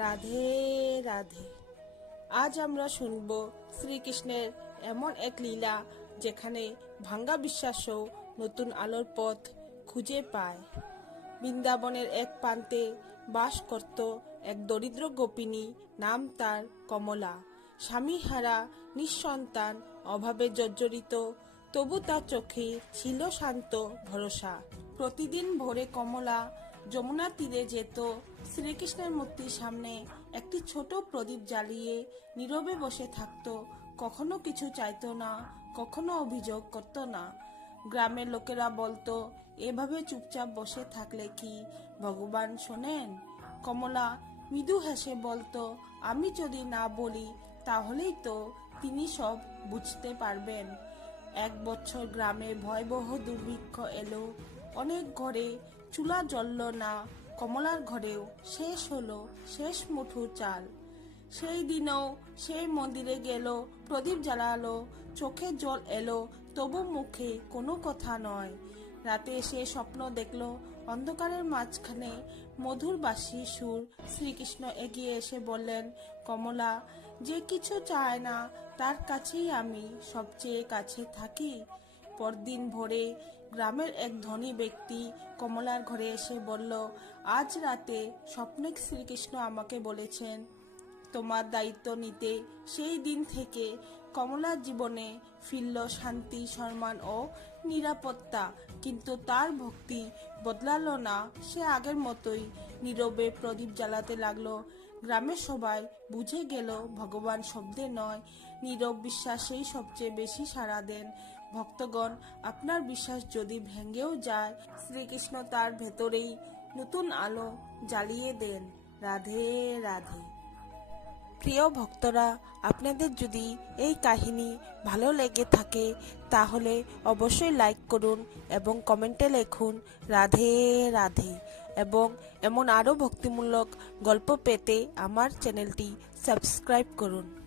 রাধে রাধে। আজ আমরা শুনব শ্রীকৃষ্ণের এমন এক লীলা যেখানে ভাঙ্গা বিশ্বাসও নতুন আলোর পথ খুঁজে পায়। বৃন্দাবনের এক প্রান্তে বাস করত এক দরিদ্র গোপিনী, নাম তার কমলা। স্বামীহারা, নিঃসন্তান, অভাবে জর্জরিত, তবু তার চোখে ছিল শান্ত ভরসা। প্রতিদিন ভোরে কমলা যমুনা তীরে যেত। শ্রীকৃষ্ণের মূর্তির সামনে একটি ছোট প্রদীপ জ্বালিয়ে নীরবে বসে থাকত। কখনো কিছু চাইতো না, কখনো অভিযোগ করত না। গ্রামের লোকেরা বলতো, এভাবে চুপচাপ বসে থাকলে কি ভগবান শোনেন? কমলা মৃদু হেসে বলতো, আমি যদি না বলি তাহলেই তো তিনি সব বুঝতে পারবেন। এক বছর গ্রামে ভয়াবহ দুর্ভিক্ষ এলো। অনেক ঘরে চুলা জ্বলল না। কমলার ঘরেও শেষ হলো শেষ মুঠো চাল। সেই দিনও সেই মন্দিরে গেল, প্রদীপ জ্বালালো, চোখে জল এলো, তবু মুখে কোনো কথা নয়। রাতে সে স্বপ্ন দেখল, অন্ধকারের মাঝখানে মধুর বাঁশির সুর। শ্রীকৃষ্ণ এগিয়ে এসে বললেন, কমলা, যে কিছু চায় না তার কাছেই আমি সবচেয়ে কাছে থাকি। পরদিন ভোরে গ্রামের এক ধনী ব্যক্তি কমলার ঘরে এসে বলল, আজ রাতে স্বপ্নে শ্রীকৃষ্ণ আমাকে বলেছেন তোমার দায়িত্ব নিতে। সেই দিন থেকে কমলার জীবনে ফিরল শান্তি, সম্মান ও নিরাপত্তা। কিন্তু তার ভক্তি বদলালো না। সে আগের মতোই নীরবে প্রদীপ জ্বালাতে লাগলো। গ্রামের সবাই বুঝে গেল, ভগবান শব্দে নয়, নীরব বিশ্বাসেই সবচেয়ে বেশি সাড়া দেন। ভক্তগণ, আপনার বিশ্বাস যদি ভেঙেও যায়, শ্রীকৃষ্ণ তার ভেতরেই নতুন আলো জ্বালিয়ে দেন। রাধে রাধে। প্রিয় ভক্তরা, আপনাদের যদি এই কাহিনী ভালো লেগে থাকে তাহলে অবশ্যই লাইক করুন এবং কমেন্টে লিখুন রাধে রাধে। এবং এমন আরও ভক্তিমূলক গল্প পেতে আমার চ্যানেলটি সাবস্ক্রাইব করুন।